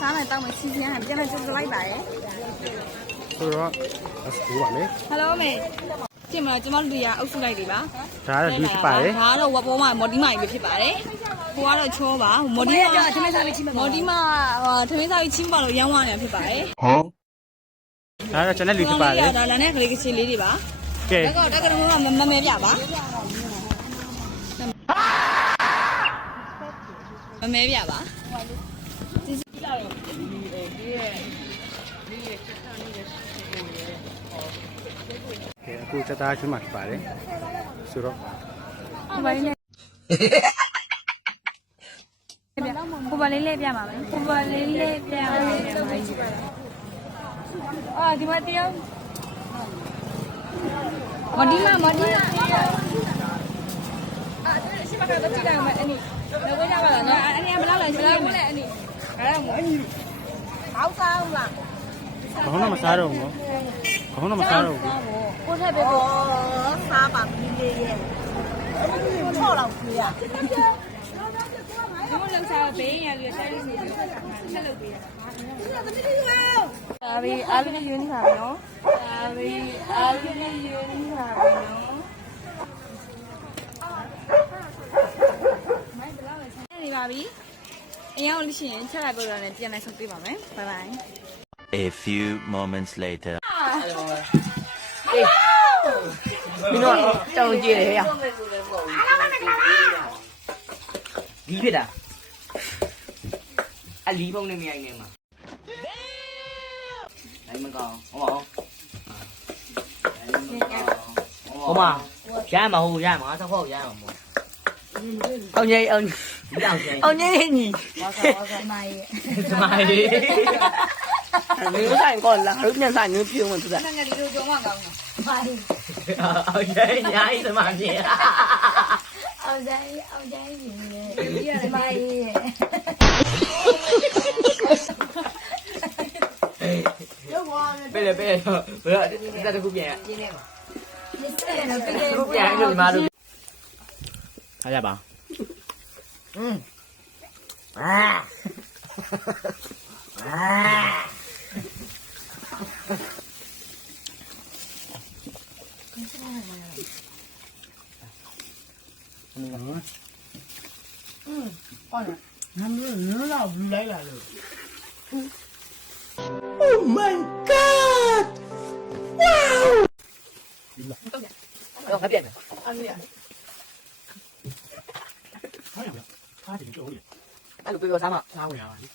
စားမယ်တောက်မယ်စီစဉ်ရတယ်ပြန်လဲကြိုးလိုက်ပါရဲ့ ဆိုတော့အစကူပါလေ ဟယ်လိုမေကြည့်မလားကျမတို့ဒီကအုပ်စုလိုက်တွေပါ ဒါကတော့လူဖြစ်ပါတယ် ဒါကတော့ဝက်ပေါ်မှာမော်ဒီမိုင်ပဲဖြစ်ပါတယ်ဟိုကတော့ချောပါမော်ဒီမှာထမင်းစားပြီးချင်းမော်ဒီမှာထမင်းစားပြီးချင်းပါလို့ရောင်းသွားနေတာဖြစ်ပါတယ်ဟောဒါကတော့ကျွန်တော်လူဖြစ်ပါတယ် ဒါလည်းနဲ့ကလေးကချေလေးတွေပါ ကဲ တက်ကတည်းကမမဲပြပါမမဲပြပါအခုချက်သားချင်းမှဖြစ်ပါတယ်ဆိုတော့ ဟိုပါလေးလေးပြမှာပဲဟိုပါလေးလေးပြမှာအာဒီမတရားမဒီမာအာရှိမကတော့ကြည့်လိုက်မယ်အနီလောကကြပါလားနော်အနီကမလောက်လိုက်ရှိလိုက်မယ်အနီအဲ့ဒါမို့ဟောက်စားအောင်လား ခေါင်းတော့မစားတော့ဘူးနော်ခေါင်းတော့မစားတော့ဘူး ကိုထက်ပဲကိုစားပါမင်းလေးရဲ့ထော့တော့ပြေးရဒီလိုလောက်စားဘေးရရဆိုင်နေတယ်ဆက်လုပ်ပေးရအာဘီအာလီယူနီခါနော်အာဘီအာလီယူနီခါနော်မိုင်းဘလောက်လဲဆက်နေပါပြီအရင်လို့ရှိရင်ချက်လိုက်ပို့တော့လည်းပြန်လိုက်ဆုံးပေးပါမယ်ဘိုင်ဘိုင် A few moments later. မင်းတို့တောင်းကြည့်တယ်ရဒီဖြစ်တာအလီဖုန်းနဲ့မရိုက်နေမှာနိုင်မကောင်းဟုတ်ပါဟုတ်ပါရမှာဟုတ်ရမှာတော့ဟုတ်ရမှာမို့အောင်ကြီးအောင်ကြီးညီစမိုင်းမင်းဆိုင်ကောလာရုပ်ညဆိုင်မျိုးပြုံးမှသူက ငါငါဒီလိုကြောင်းမကောင်းတာ အောင်ကြီးညာဤစမိုင်းကြီး အောင်ကြိုင်းရေဒီမိုင်းရေပဲလေပဲဘယ်တော့တခုပြန်ရပြင်းနေပါပြန်ရဒီမှာလို့ထားရပါတော့ခက်ပြန်မယ်အဲ့လိုပြောစားမစားဝင်ရပါလိ